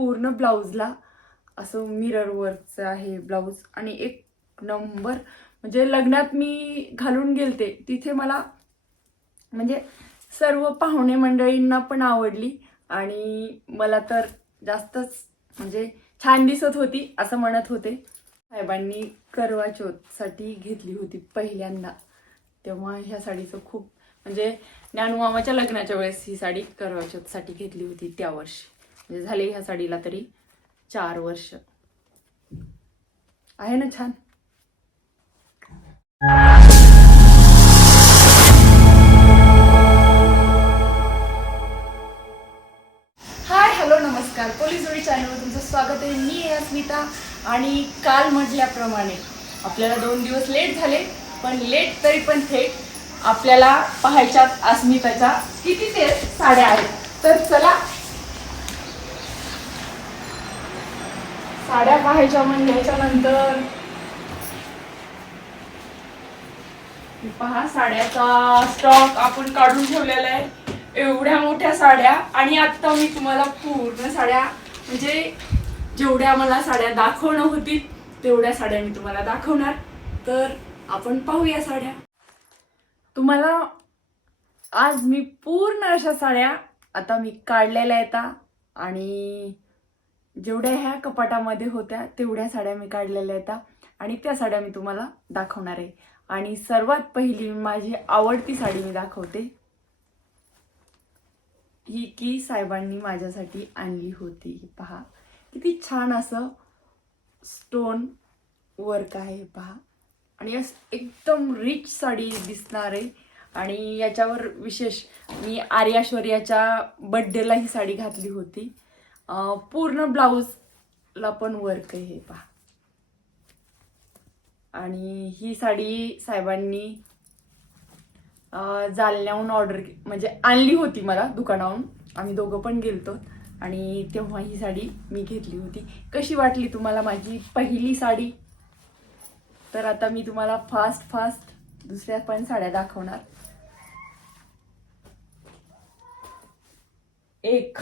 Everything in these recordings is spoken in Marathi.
पूर्ण ब्लाऊजला असं मिरर वर्कचं आहे ब्लाऊज आणि एक नंबर म्हणजे लग्नात मी घालून गेलते. तिथे मला म्हणजे सर्व पाहुणे मंडळींना पण आवडली आणि मला तर जास्तच म्हणजे छान दिसत होती असं म्हणत होते. साहेबांनी करवा चौथसाठी घेतली होती पहिल्यांदा. तेव्हा ह्या साडीचं खूप म्हणजे ज्ञानमामाच्या लग्नाच्या वेळेस ही साडी करवा चौथसाठी घेतली होती त्या वर्षी. म्हणजे झाले ह्या साडीला तरी चार वर्ष. आहे ना छान? हाय हॅलो नमस्कार. पोलीस जोडी चॅनलवर तुमचं स्वागत आहे. मी आहे अस्मिता आणि काल म्हटल्याप्रमाणे आपल्याला दोन दिवस लेट झाले पण लेट तरी पण थेट आपल्याला पाहायच्या अस्मिताच्या किती ते साड्या आहेत. तर चला साड्या पाहायच्या म्हणल्याच्या नंतर पहा साड्याचा स्टॉक आपण काढून ठेवलेला आहे. एवढ्या मोठ्या साड्या. आणि आता मी तुम्हाला पूर्ण साड्या म्हणजे जेवढ्या मला साड्या दाखवणं होती तेवढ्या साड्या मी तुम्हाला दाखवणार. तर आपण पाहूया साड्या. तुम्हाला आज मी पूर्ण अशा साड्या आता मी काढलेल्या आहेत आणि जेवढ्या ह्या कपाटामध्ये होत्या तेवढ्या साड्या मी काढलेल्या आहेत. आणि त्या साड्या मी तुम्हाला दाखवणार आहे. आणि सर्वात पहिली माझी आवडती साडी मी दाखवते. ही की साहेबांनी माझ्यासाठी आणली होती. पहा किती छान असं स्टोन वर्क आहे पहा. आणि एकदम रिच साडी दिसणार आहे. आणि याच्यावर विशेष मी आर्याश्वर्याच्या बड्डेला ही साडी घातली होती. पूर्ण ब्लाऊजला पण वर्क आहे हे पहा. आणि ही साडी साहेबांनी जालन्याहून ऑर्डर म्हणजे आणली होती मला दुकानाहून. आम्ही दोघं पण गेलतो. आणि तेव्हा ही साडी मी घेतली होती. कशी वाटली तुम्हाला माझी पहिली साडी? तर आता मी तुम्हाला फास्ट फास्ट दुसऱ्या पण साड्या दाखवणार. एक.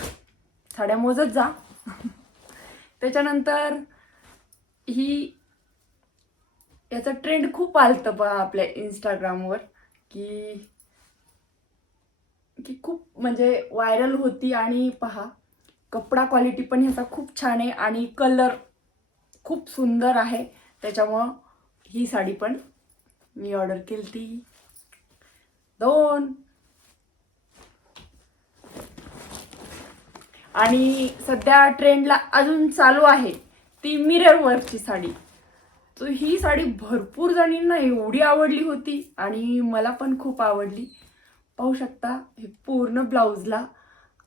साड्या मोजत जा. त्याच्यानंतर ही याचा ट्रेंड खूप आलतं पहा आपल्या इंस्टाग्रामवर की की खूप म्हणजे व्हायरल होती आणि पहा कपडा क्वालिटी पण ह्याचा खूप छान आहे आणि कलर खूप सुंदर आहे. त्याच्यामुळं ही साडी पण मी ऑर्डर केली ती दोन आणि सध्या ट्रेंडला अजून चालू आहे ती मिरर वर्कची साडी. तो ही साडी भरपूर जणींना एवढी आवडली होती आणि मला पण खूप आवडली. पाहू शकता हे पूर्ण ब्लाऊजला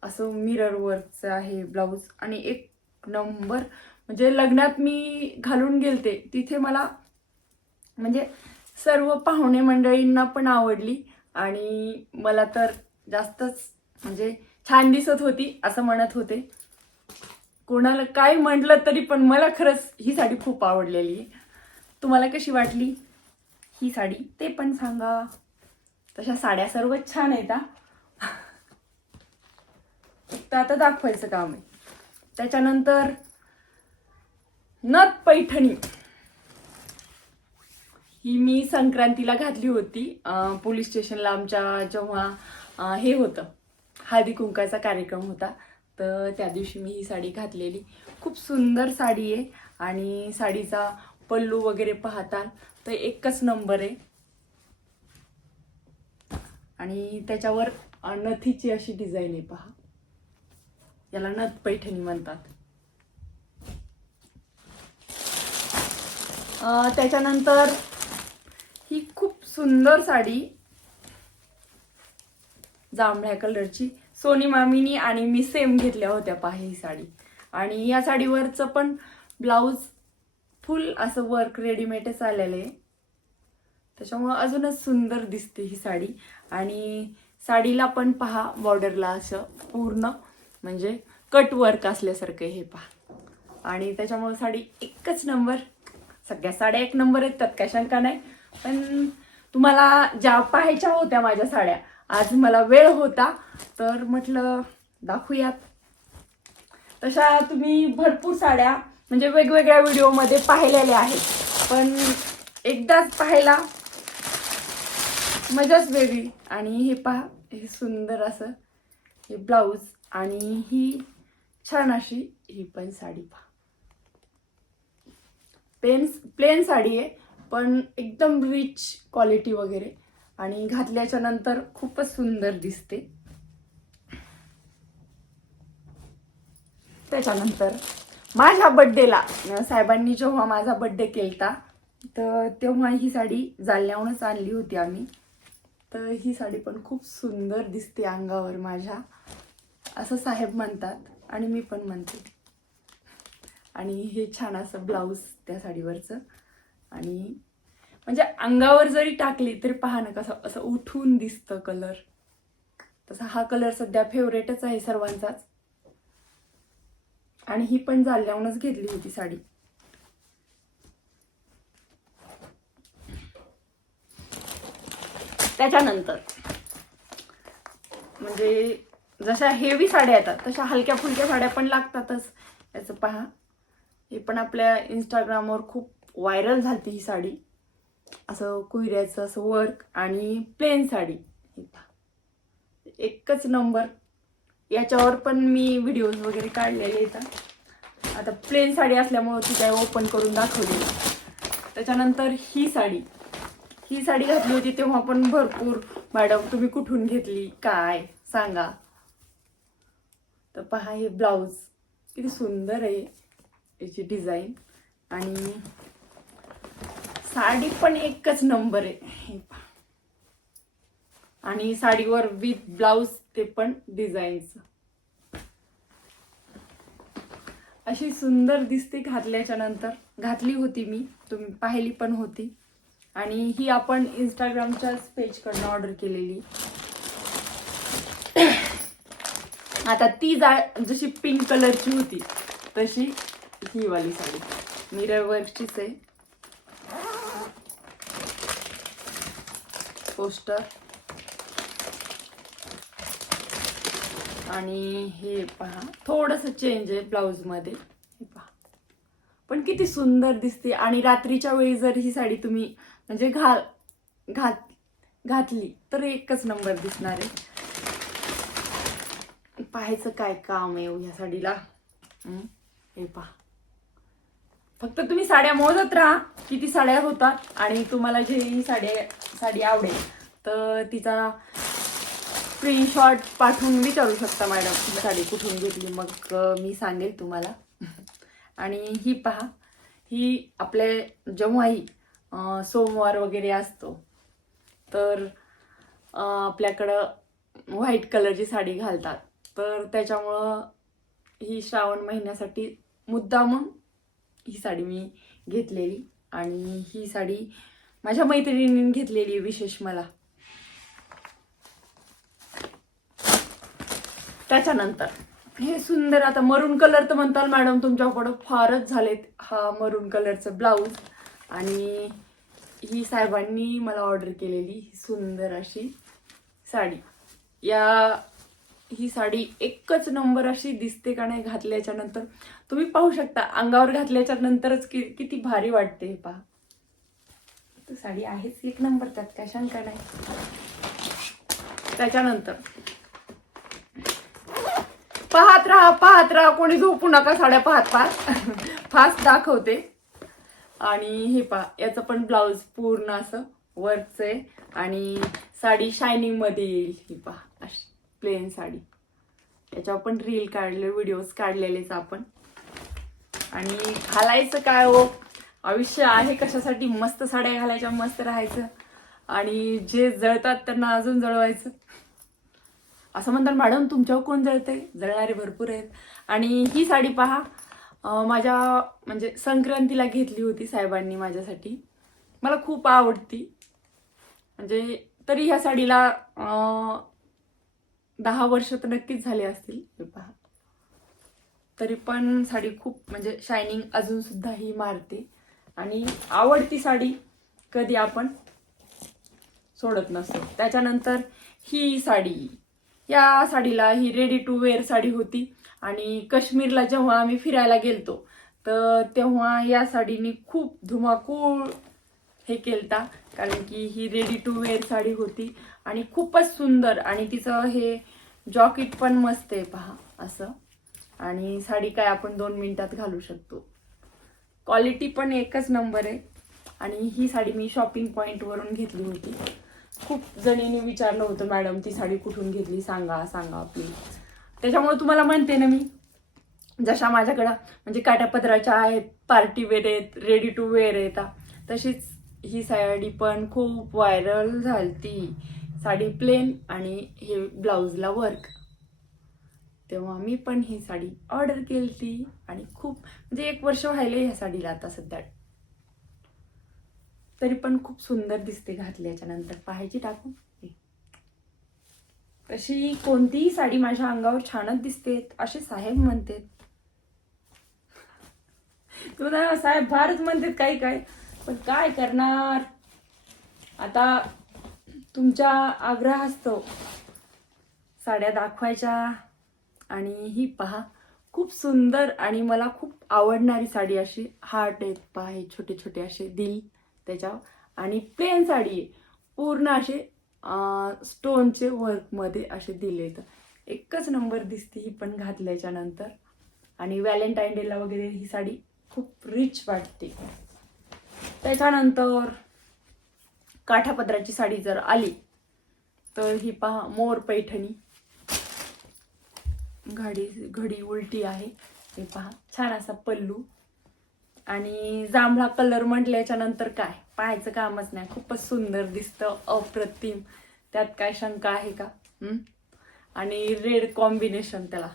असं मिरर वर्कचं आहे ब्लाऊज आणि एक नंबर म्हणजे लग्नात मी घालून गेलते तिथे मला म्हणजे सर्व पाहुणे मंडळींना पण आवडली आणि मला तर जास्तच म्हणजे छान दिसत होती असं म्हणत होते. कोणाला काय म्हटलं तरी पण मला खरंच ही साडी खूप आवडलेली आहे. तुम्हाला कशी वाटली? ही साडी ते पण सांगा. तशा साड्या सर्व छान आहेत फक्त आता दाखवायचं काम आहे. त्याच्यानंतर नथ पैठणी. ही मी संक्रांतीला घातली होती पोलीस स्टेशनला आमच्या जेव्हा हे होतं. हळदी कुंकाचा कार्यक्रम होता. तर त्या दिवशी मी ही साडी घातलेली. खूप सुंदर साडी आहे आणि साडीचा पल्लू वगैरे पाहताल तर एकच नंबर आहे. आणि त्याच्यावर नथीची अशी डिझाईन आहे पहा. याला नथ पैठणी म्हणतात. त्याच्यानंतर ही खूप सुंदर साडी जांभळ्या कलरची. सोनी मामीनी आणि मी सेम घेतल्या होत्या पहा ही साडी. आणि या साडीवरचं पण ब्लाऊज फुल असं वर्क रेडीमेडच आलेलं आहे. त्याच्यामुळं अजूनच सुंदर दिसते ही साडी. आणि साडीला पण पहा बॉर्डरला असं पूर्ण म्हणजे कट वर्क असल्यासारखं हे पहा. आणि त्याच्यामुळं साडी एकच नंबर सगळ्या साड्या एक नंबर आहेत त्यात काय शंका नाही. पण तुम्हाला ज्या पाहायच्या होत्या माझ्या साड्या आज मला वेळ होता तर म्हटलं दाखवूयात. तशा तुम्ही भरपूर साड्या म्हणजे वेगवेगळ्या व्हिडिओमध्ये पाहिलेल्या आहेत. पण एकदाच पाहायला मजाच वेगळी. आणि हे पहा हे सुंदर असं हे ब्लाऊज. आणि ही छान अशी ही पण साडी पहा. प्लेन प्लेन साडी आहे पण एकदम रिच क्वालिटी वगैरे. आणि घातल्याच्या नंतर खूपच सुंदर दिसते. त्याच्यानंतर माझ्या बड्डेला साहेबांनी जेव्हा माझा बड्डे केलता तर तेव्हा ही साडी जालन्याहूनच आणली होती आम्ही. तर ही साडी पण खूप सुंदर दिसते अंगावर माझ्या. असं साहेब म्हणतात आणि मी पण म्हणते. आणि हे छान असं ब्लाऊज त्या साडीवरचं. आणि म्हणजे अंगावर जरी टाकली तरी पहा ना कसं असं उठून दिसतं कलर तसा हा कलर सध्या फेवरेटच आहे सर्वांचाच. आणि ही पण जाल्ल्याहूनच घेतली होती साडी. त्याच्यानंतर? म्हणजे जशा हेवी साड्या येतात तशा हलक्या फुलक्या साड्या पण लागतातच. याचं पहा. हे पण आपल्या इंस्टाग्रामवर खूप व्हायरल झालती ही साडी. असं कुहिऱ्याचं असं वर्क आणि प्लेन साडी. एकच नंबर याच्यावर पण मी व्हिडिओज वगैरे काढलेले येतात आता प्लेन साडी असल्यामुळं ती काय ओपन करून दाखवली त्याच्यानंतर ही साडी. ही साडी घातली होती तेव्हा पण भरपूर. मॅडम तुम्ही कुठून घेतली? काय? सांगा. तर पहा हे ब्लाऊज किती सुंदर आहे याची डिझाईन आणि साडी पण एकच नंबर आहे. हे पहा. आणि साडीवर विथ ब्लाऊज ते पण डिझाईनचं अशी सुंदर दिसते घातल्याच्या नंतर. घातली होती मी तुम्ही पाहिली पण होती. आणि ही आपण इंस्टाग्रामच्याच पेजकडनं ऑर्डर केलेली. आता ती जा जशी पिंक कलरची होती तशी ही वाली साडी. मिरर वर्कचीच आहे. पोस्टर. आणि हे पहा थोडस चेंज आहे ब्लाऊजमध्ये. हे पहा. पण किती सुंदर दिसते. आणि रात्रीच्या वेळी जर ही साडी तुम्ही म्हणजे घाल घात घातली तर एकच नंबर दिसणार आहे. पाहायचं काय काम आहे हो या साडीला. हे पहा. फक्त तुम्ही साड्या मोजत राहा किती साड्या होतात आणि तुम्हाला जे ही साडी साडी आवडेल तर तिचा स्क्रीनशॉट पाठवून विचारू शकता मॅडम. साडी कुठून घेतली मग मी सांगेल तुम्हाला. आणि ही पहा ही आपले जेव्हाही सोमवार वगैरे असतो. तर आपल्याकडं व्हाईट कलरची साडी घालतात. तर त्याच्यामुळं ही श्रावण महिन्यासाठी मुद्दाम ही साडी मी घेतलेली आणि ही साडी माझ्या मैत्रिणीने घेतलेली विशेष मला. त्याच्यानंतर हे सुंदर आता मरून कलर तर म्हणताल मॅडम तुमच्याकडं फारच झालेत हा मरून कलरचं ब्लाऊज आणि ही साहेबांनी मला ऑर्डर केलेली ही सुंदर अशी साडी. या ही साडी एकच नंबर अशी दिसते का नाही घातल्याच्या नंतर? तुम्ही पाहू शकता अंगावर घातल्याच्या नंतरच कि किती भारी वाटते हे पहा. तर साडी आहेच एक नंबर त्यात काय शंका नाही. त्याच्यानंतर. पाहत राहा पाहत राहा कोणी झोपू नका साड्या पाहत पाहत. फास्ट दाखवते. आणि हे पहा याचं पण ब्लाऊज पूर्ण असं वरचं आहे आणि साडी शायनिंगमध्ये येईल ही पहा. प्लेन साडी. याच्यावर पण रील काढले व्हिडिओज काढलेलेच आपण. आणि घालायचं काय हो? आयुष्य आहे कशासाठी? मस्त साड्या घालायच्या मस्त राहायचं. आणि जे जळतात त्यांना अजून जळवायचं. असं म्हणतात मॅडम तुमच्यावर कोण जळते जळणारे भरपूर आहेत. आणि ही साडी पहा. माझ्या म्हणजे संक्रांतीला घेतली होती साहेबांनी माझ्यासाठी. मला खूप आवडती. म्हणजे तरी ह्या साडीला दहा वर्ष तर नक्कीच झाले असतील. पहा तरी पण साडी खूप म्हणजे शायनिंग अजून सुद्धा ही मारते. आणि आवडती साडी कधी आपण सोडत नसतो. त्याच्यानंतर ही साडी. या साडीला ही रेडी टू वेअर साडी होती. आणि काश्मीरला जेव्हा आम्ही फिरायला गेलतो तर तेव्हा या साडीने खूप धुमाकूळ हे केलता. कारण की ही रेडी टू वेअर साडी होती. आणि खूपच सुंदर आणि तिचं हे जॉकेट पण मस्त आहे पहा असं. आणि साडी काय आपण दोन मिनिटात घालू शकतो. क्वालिटी पण एकच नंबर आहे. आणि ही साडी मी शॉपिंग पॉईंटवरून घेतली होती. खूप जणींनी विचारलं होतं मॅडम ती साडी कुठून घेतली? सांगा सांगा प्लीज त्याच्यामुळे तुम्हाला म्हणते ना मी जशा माझ्याकडं म्हणजे काट्यापदराच्या आहेत पार्टी वेअर आहेत रेडी टू वेअर आहेत तशीच ही साडी पण खूप व्हायरल झालती. साडी प्लेन आणि हे ब्लाऊजला वर्क तेव्हा मी पण ही साडी ऑर्डर केली आणि खूप म्हणजे एक वर्ष व्हायले ह्या साडीला आता सध्या. तरी पण खूप सुंदर दिसते घातल्याच्या नंतर पाहायची टाकू? तशी कोणतीही साडी माझ्या अंगावर छानच दिसते असे साहेब म्हणतात. तुला साहेब फारच म्हणतात काही काय पण काय करणार? आता तुमच्या आग्रहास्तव साड्या दाखवायच्या आणि ही पहा खूप सुंदर आणि मला खूप आवडणारी साडी अशी. हार्ट आहेत पहा हे छोटे छोटे असे दिल त्याच्यावर. आणि प्लेन साडी आहे. पूर्ण असे स्टोनचे वर्कमध्ये असे दिले तर एकच नंबर दिसते ही पण घातल्याच्या नंतर. आणि व्हॅलेंटाईन डेला वगैरे ही साडी खूप रिच वाटते. त्याच्यानंतर काठापदराची साडी जर आली तर ही पहा मोर पैठणी. घडी घडी उलटी आहे. हे पहा छान असा पल्लू. आणि जांभळा कलर म्हटल्याच्या नंतर काय? पाहायचं कामच नाही. खूपच सुंदर दिसतं अप्रतिम. त्यात काय शंका आहे का? आणि रेड कॉम्बिनेशन त्याला.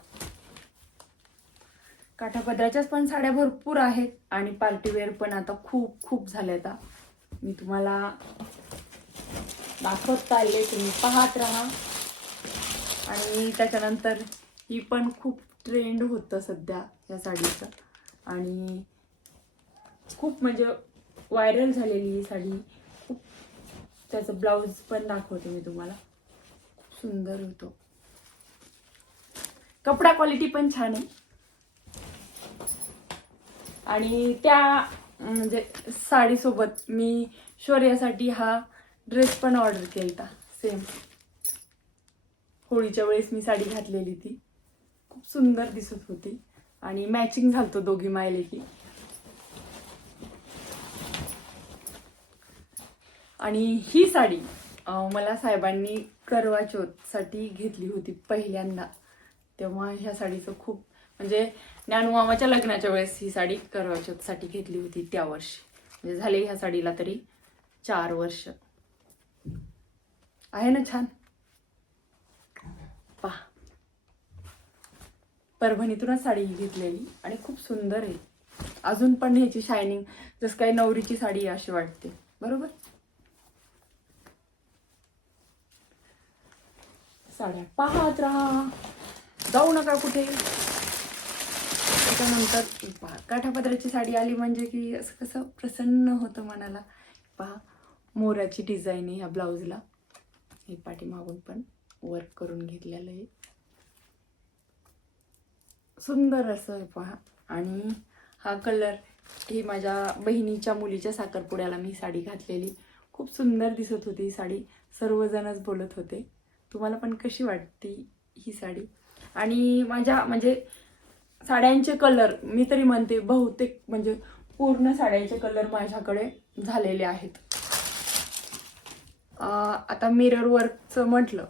काठापदराच्याच पण साड्या भरपूर आहेत. आणि पार्टीवेअर पण आता खूप खूप झाल्या आता मी तुम्हाला दाखवत चालले तुम्ही पाहत राहा. आणि त्याच्यानंतर ही पण खूप ट्रेंड होतं सध्या या साडीचं. आणि खूप म्हणजे व्हायरल झालेली ही साडी. खूप त्याचं ब्लाऊज पण दाखवते मी तुम्हाला. खूप सुंदर होतो. कपडा क्वालिटी पण छान आहे. आणि त्या म्हणजे साडीसोबत मी शौर्यासाठी हा ड्रेस पण ऑर्डर केलता. सेम होळीच्या वेळेस मी साडी घातलेली ती. खूप सुंदर दिसत होती. आणि मॅचिंग झालतो दोघी मायले की आणि ही साडी मला साहेबांनी करवाचौथसाठी घेतली होती पहिल्यांदा. तेव्हा ह्या साडीचं खूप म्हणजे ज्ञानमामाच्या लग्नाच्या वेळेस ही साडी करवाचौथसाठी घेतली होती त्या वर्षी. म्हणजे झाले ह्या साडीला तरी चार वर्ष. आहे ना छान? पहा. परभणीतूनच साडी ही घेतलेली आणि खूप सुंदर आहे. अजून पण ह्याची शायनिंग जसं काही नवरीची साडी अशी वाटते. बरोबर? साड्या पाहत राहा. जाऊ नका कुठे. त्याच्यानंतर पहा काठापदराची साडी आली म्हणजे की असं कसं प्रसन्न होतं मनाला. पहा मोराची डिझाईन आहे ह्या ब्लाऊजला हे पाठीमागून पण वर्क करून घेतलेलं आहे. सुंदर असं आहे पहा. आणि हा कलर ही माझ्या बहिणीच्या मुलीच्या साखरपुड्याला मी साडी घातलेली. खूप सुंदर दिसत होती ही साडी. सर्वजणच बोलत होते. तुम्हाला पण कशी वाटती ही साडी? आणि माझ्या म्हणजे साड्यांचे कलर मी तरी म्हणते बहुतेक म्हणजे पूर्ण साड्यांचे कलर माझ्याकडे झालेले आहेत. आता मिरर वर्कचं म्हटलं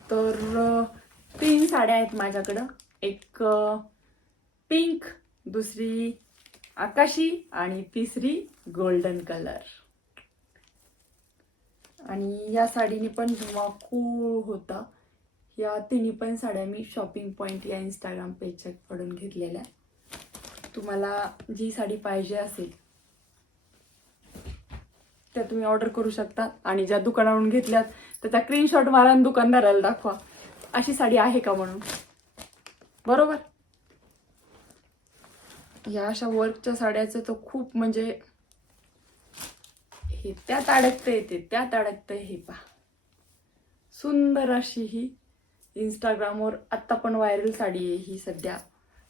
तर तीन साड्या आहेत माझ्याकडं. एक पिंक दुसरी आकाशी आणि तिसरी गोल्डन कलर आणि या साडीने पण धुमाकूळ होता. या तिन्ही पण साड्या मी शॉपिंग पॉईंट या इंस्टाग्राम पेजकडून घेतलेल्या तुम्हाला जी साडी पाहिजे असेल त्या तुम्ही ऑर्डर करू शकता. आणि ज्या दुकानावरून घेतल्यात त्याचा स्क्रीनशॉट मारा आणि दुकानदाराला दाखवा. अशी साडी आहे का म्हणून? बरोबर? या अशा वर्कच्या साड्याचं तर खूप म्हणजे हे त्यात अडकतं येते त्यात अडकतं हे पहा. सुंदर अशी ही इंस्टाग्रामवर आत्ता पण व्हायरल साडी आहे ही सध्या.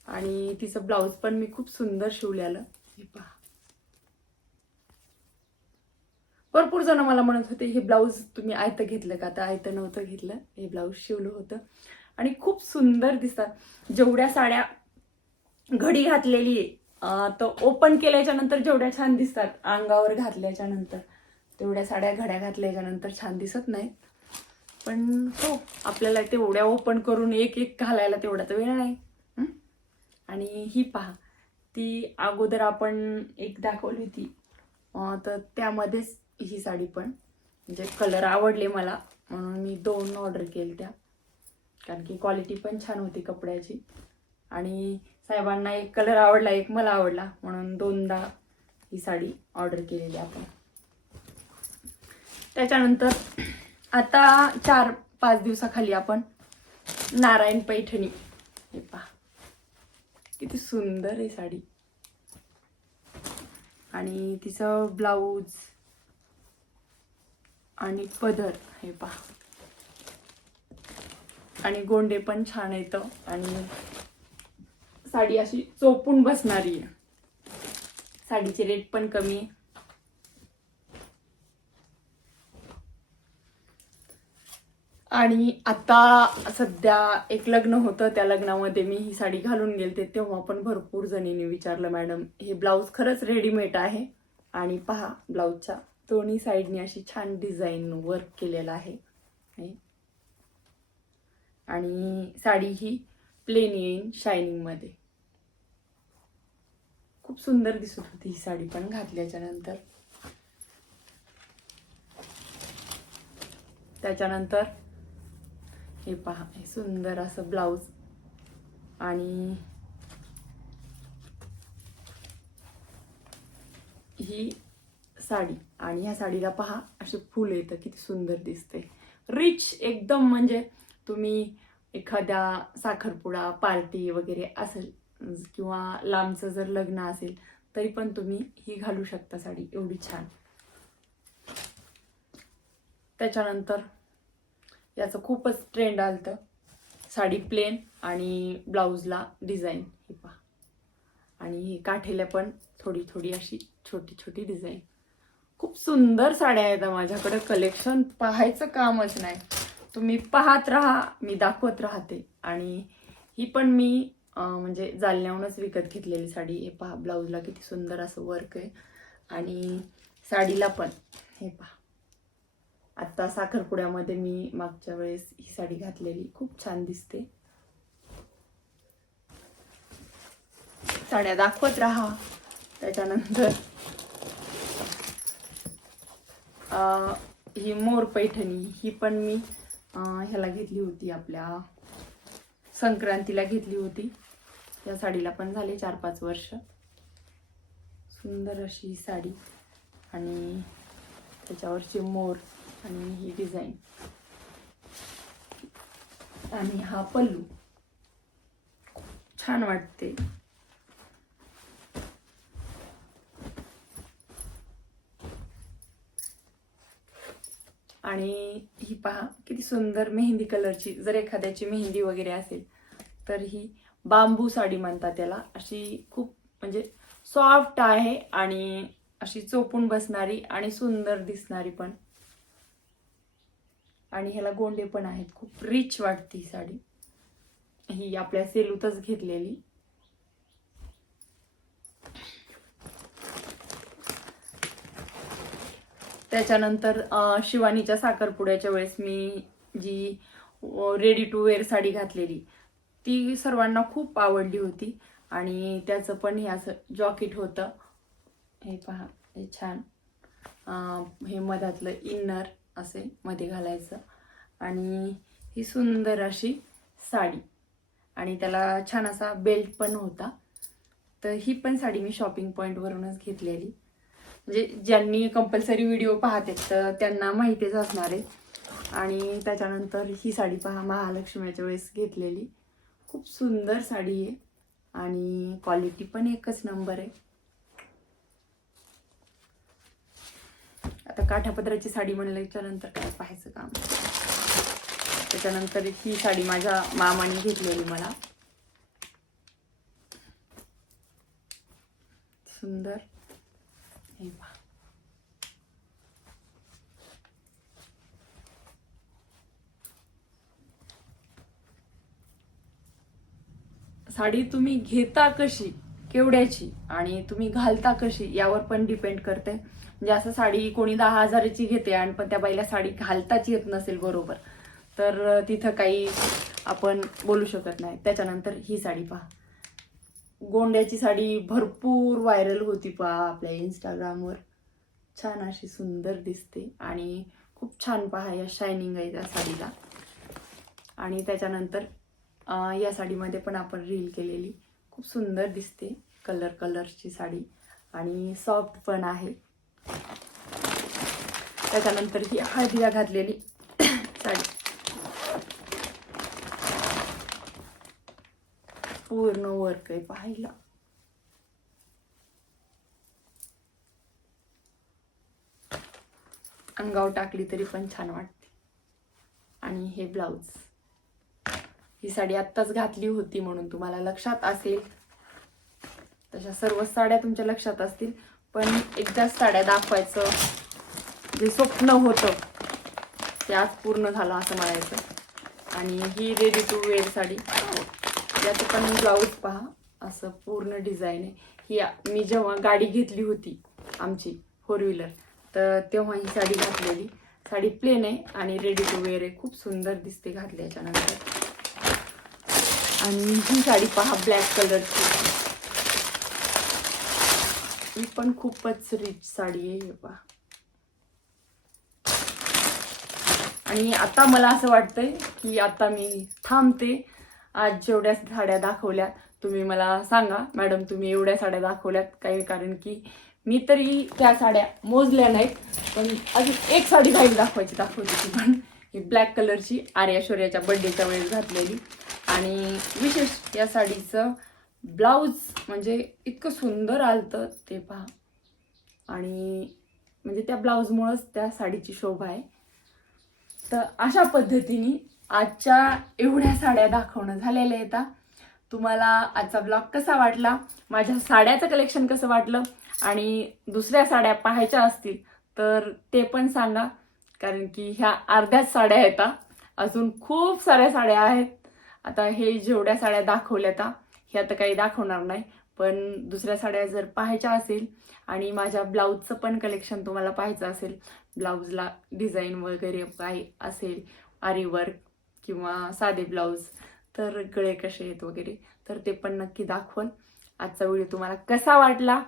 आणि तिचं ब्लाऊज पण मी खूप सुंदर शिवलेलं. हे पहा. भरपूर जण मला म्हणत होते हे ब्लाऊज तुम्ही आयतं घेतलं का? आता आयतं नव्हतं घेतलं. हे ब्लाऊज शिवलं होतं. आणि खूप सुंदर दिसतात. जेवढ्या साड्या घडी घातलेली आहे तर ओपन केल्याच्यानंतर जेवढ्या छान दिसतात. अंगावर घातल्याच्या नंतर. तेवढ्या साड्या घड्या घातल्याच्या नंतर छान दिसत नाहीत. पण हो आपल्याला तेवढ्या ओपन करून एक एक घालायला तेवढा तर वेळ नाही आणि ही पहा ती अगोदर आपण एक दाखवली होती. तर त्यामध्येच ही साडी पण. म्हणजे कलर आवडले मला म्हणून मी दोन ऑर्डर केल्या त्या कारण की क्वालिटी पण छान होती कपड्याची. आणि साहेबांना एक कलर आवडला एक मला आवडला म्हणून दोनदा ही साडी ऑर्डर केलेली आपण. त्याच्यानंतर आता चार पाच दिवसाखाली आपण नारायण पैठणी. हे पहा. किती सुंदर आहे साडी. आणि तिचं ब्लाऊज आणि पदर हे पहा. आणि गोंडे पण छान येतं हो. आणि साडी अशी चोपून बसणारी आहे. साडीचे रेट पण कमी आहे. आणि आता सध्या एक लग्न होतं त्या लग्नामध्ये मी ही साडी घालून गेलते. तेव्हा पण भरपूर जणींनी विचारलं मॅडम हे ब्लाऊज खरंच रेडीमेड आहे? आणि पहा ब्लाऊजच्या दोन्ही साईडनी अशी छान डिझाईन वर्क केलेलं आहे. आणि साडी ही प्लेन येईन शायनिंगमध्ये खूप सुंदर दिसत होती ही साडी पण घातल्याच्या नंतर. त्याच्यानंतर हे पहा हे सुंदर असं ब्लाऊज. आणि ही साडी. आणि ह्या साडीला पहा असे फुल येतं किती सुंदर दिसते रिच एकदम म्हणजे तुम्ही एखाद्या साखरपुडा पार्टी वगैरे असेल किंवा लांबचं जर लग्न असेल तरी पण तुम्ही ही घालू शकता साडी. एवढी छान. त्याच्यानंतर याचं खूपच ट्रेंड आलं साडी प्लेन आणि ब्लाऊजला डिझाईन हे पहा. आणि काठेला पण थोडी थोडी अशी छोटी छोटी डिझाईन खूप सुंदर साड्या आहेत माझ्याकडे. कलेक्शन पाहायचं कामच नाही. तुम्ही पाहत राहा मी दाखवत राहते. आणि ही पण मी म्हणजे जालन्याहूनच विकत घेतलेली साडी. हे पहा ब्लाऊजला किती सुंदर असं वर्क आहे. आणि साडीला पण. हे पहा. आत्ता साखरपुड्यामध्ये मी मागच्या वेळेस ही साडी घातलेली. खूप छान दिसते. साड्या दाखवत राहा. त्याच्यानंतर ही मोर पैठणी ही पण मी ह्याला घेतली होती आपल्या संक्रांतीला घेतली होती. या साडीला पण झाले चार पाच वर्ष. सुंदर अशी ही साडी. आणि त्याच्यावरची मोर आणि ही डिझाईन. आणि हा पल्लू. छान वाटते. आणि ही पहा किती सुंदर मेहंदी कलरची. जर एखाद्याची मेहंदी वगैरे असेल तर ही बांबू साडी म्हणतात त्याला. अशी खूप म्हणजे सॉफ्ट आहे आणि अशी चोपून बसणारी आणि सुंदर दिसणारी पण. आणि ह्याला गोंडे पण आहेत. खूप रिच वाटते ही साडी. ही आपल्या सेलूतच घेतलेली. त्याच्यानंतर शिवानीच्या साखरपुड्याच्या वेळेस मी जी रेडी टू वेअर साडी घातलेली ती सर्वांना खूप आवडली होती. आणि त्याचं पण हे असं जॉकेट होतं. हे पहा हे छान. हे मधातलं इन्नर असे मध्ये घालायचं. आणि ही सुंदर अशी साडी. आणि त्याला छान असा बेल्ट पण होता. तर ही पण साडी मी शॉपिंग पॉईंटवरूनच घेतलेली. म्हणजे ज्यांनी कंपल्सरी व्हिडिओ पाहते तर त्यांना माहितीच असणार आहे. आणि त्याच्यानंतर ही साडी पहा महालक्ष्मीच्या वेळेस घेतलेली. खूप सुंदर साडी आहे. आणि क्वालिटी पण एकच नंबर आहे. आता काठापदराची साडी म्हणल्याच्या नंतर काय पाहायचं काम? त्याच्यानंतर ही साडी माझ्या मामाने घेतलेली मला. सुंदर. हे साडी तुम्ही घेता कशी केवढ्याची आणि तुम्ही घालता कशी यावर पण डिपेंड करते म्हणजे असं साडी कोणी दहा हजाराची घेते आणि पण त्या बाईला साडी घालताच येत नसेल बरोबर तर तिथं काही आपण बोलू शकत नाही. त्याच्यानंतर ही साडी पहा. गोंड्याची साडी भरपूर व्हायरल होती पहा आपल्या इंस्टाग्रामवर छान अशी सुंदर दिसते आणि खूप छान पहा या शायनिंग आहे त्या साडीला. आणि त्याच्यानंतर या साडीमध्ये पण आपण रील केलेली. खूप सुंदर दिसते कलर कलरची साडी. आणि सॉफ्ट पण आहे. त्याच्यानंतर ही हळदीला घातलेली साडी. पूर्ण वर्क आहे पाहायला अंगावर टाकली तरी पण छान वाटते. आणि हे ब्लाऊज ही साडी आत्ताच घातली होती म्हणून तुम्हाला लक्षात असेल. तशा सर्व साड्या तुमच्या लक्षात असतील. पण एकदाच साड्या दाखवायचं जे स्वप्न होतं ते आज पूर्ण झालं असं म्हणायचं. आणि ही रेडी टू वेअर साडी. याचं पण ब्लाऊज पहा असं पूर्ण डिझाईन आहे. ही मी जेव्हा गाडी घेतली होती आमची फोर व्हीलर तर तेव्हा ही साडी घातलेली. साडी प्लेन आहे आणि रेडी टू वेअर आहे. खूप सुंदर दिसते घातल्याच्यानंतर आणि ही साडी पहा ब्लॅक कलरची ही पण खूपच रिच साडी आहे हे पहा. आणि आता मला असं वाटतंय की आता मी थांबते. आज जेवढ्या साड्या दाखवल्या तुम्ही मला सांगा. मॅडम तुम्ही एवढ्या साड्या दाखवल्यात काही कारण की मी तरी त्या साड्या मोजल्या नाहीत पण अजून एक साडी काही दाखवायची दाखवली ती पण. ही ब्लॅक कलरची आर्याश्वर्याच्या बर्थडेच्या बड्डेच्या वेळेस घातलेली. आणि विशेष या साडीचं ब्लाऊज म्हणजे इतकं सुंदर आलतं ते पहा. आणि म्हणजे त्या ब्लाऊजमुळंच त्या साडीची शोभा आहे. तर अशा पद्धतीने आजच्या एवढ्या साड्या दाखवणं झालेल्या आहेत तुम्हाला आजचा ब्लॉग कसा वाटला? माझ्या साड्याचं कलेक्शन कसं वाटलं? आणि दुसऱ्या साड्या पाहायच्या असतील तर ते पण सांगा. कारण की ह्या अर्ध्याच साड्या येतात अजून खूप साऱ्या साड्या आहेत. आता हे जेवढ्या साड्या दाखवल्या दाखवल्यात हे आता काही दाखवणार नाही पण दुसऱ्या साड्या जर पाहायच्या असेल आणि माझ्या ब्लाऊजचं पण कलेक्शन तुम्हाला पाहायचं असेल ब्लाऊजला डिझाईन वगैरे काय असेल आरी वर्क किंवा साधे ब्लाऊज तर गळे कसे आहेत वगैरे तर ते पण नक्की दाखवल आजचा व्हिडिओ तुम्हाला कसा वाटला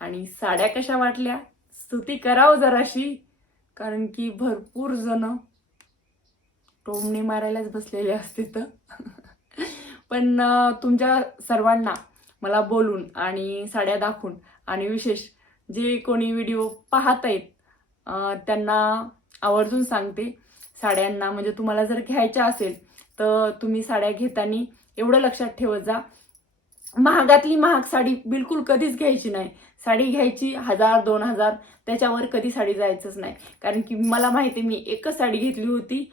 आणि साड्या कशा वाटल्या स्तुती करावं जराशी कारण की भरपूर जण टोमणे मारायलाच बसलेले असते तर. पण तुमच्या सर्वांना मला बोलून आणि साड्या दाखवून आणि विशेष जे कोणी व्हिडिओ पाहत आहेत त्यांना आवर्जून सांगते. साड्यांना म्हणजे तुम्हाला जर घ्यायच्या असेल तर तुम्ही साड्या घेताना एवढं लक्षात ठेवत जा. महागातली महाग साडी बिलकुल कधीच घ्यायची नाही. साडी घ्यायची हजार दोन हजार त्याच्यावर कधी साडी जायचंच नाही. कारण की मला माहिती आहे, मी एकच साडी घेतली होती.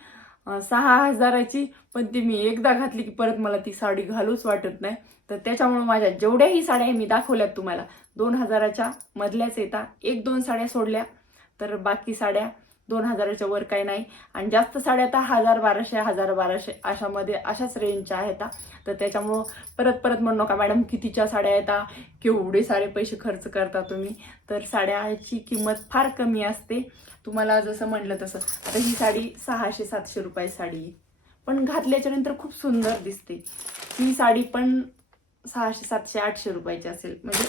सहा हजाराची पण ती मी एकदा घातली की परत मला ती साडी घालूच वाटत नाही. तर त्याच्यामुळे माझ्या जेवढ्याही साड्या मी दाखवल्यात तुम्हाला दोन हजाराच्या मधल्याच येतात एक दोन साड्या सोडल्या तर बाकी साड्या दोन हजाराच्या वर काही नाही. आणि जास्त साड्या आता हजार बाराशे हजार बाराशे अशामध्ये अशाच रेंजच्या आहेत तर त्याच्यामुळं परत परत म्हणू नका मॅडम कितीच्या साड्या येतात केवढे सारे पैसे खर्च करता तुम्ही? तर साड्याची किंमत फार कमी असते. तुम्हाला जसं म्हणलं तसं. तर ही साडी सहाशे सातशे रुपये साडी पण घातल्याच्या नंतर खूप सुंदर दिसते. ही साडी पण सहाशे सातशे आठशे रुपयाची असेल. म्हणजे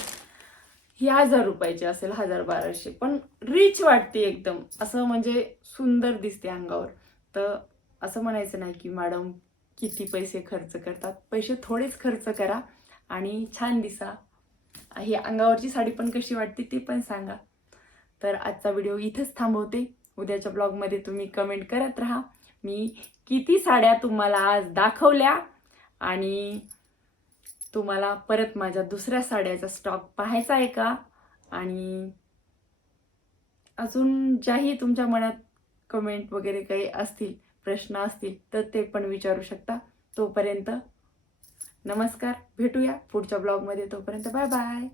ही हजार रुपयाची असेल हजार बाराशे. पण रिच वाटते एकदम. असं म्हणजे सुंदर दिसते अंगावर. तर असं म्हणायचं नाही की मॅडम किती पैसे खर्च करतात. पैसे थोडेच खर्च करा आणि छान दिसा. ही अंगावरची साडी पण कशी वाटते ती पण सांगा. तर आजचा व्हिडिओ इथंच थांबवते. उद्याच्या ब्लॉगमध्ये तुम्ही कमेंट करत राहा. मी किती साड्या तुम्हाला आज दाखवल्या आणि तुम्हाला परत माझ्या दुसऱ्या साड्याचा स्टॉक पाहायचा आहे का? आणि अजून ज्याही तुमच्या मनात कमेंट वगैरे काही असतील प्रश्न असतील तर ते पण विचारू शकता. तोपर्यंत नमस्कार. भेटूया पुढच्या ब्लॉगमध्ये तोपर्यंत बाय बाय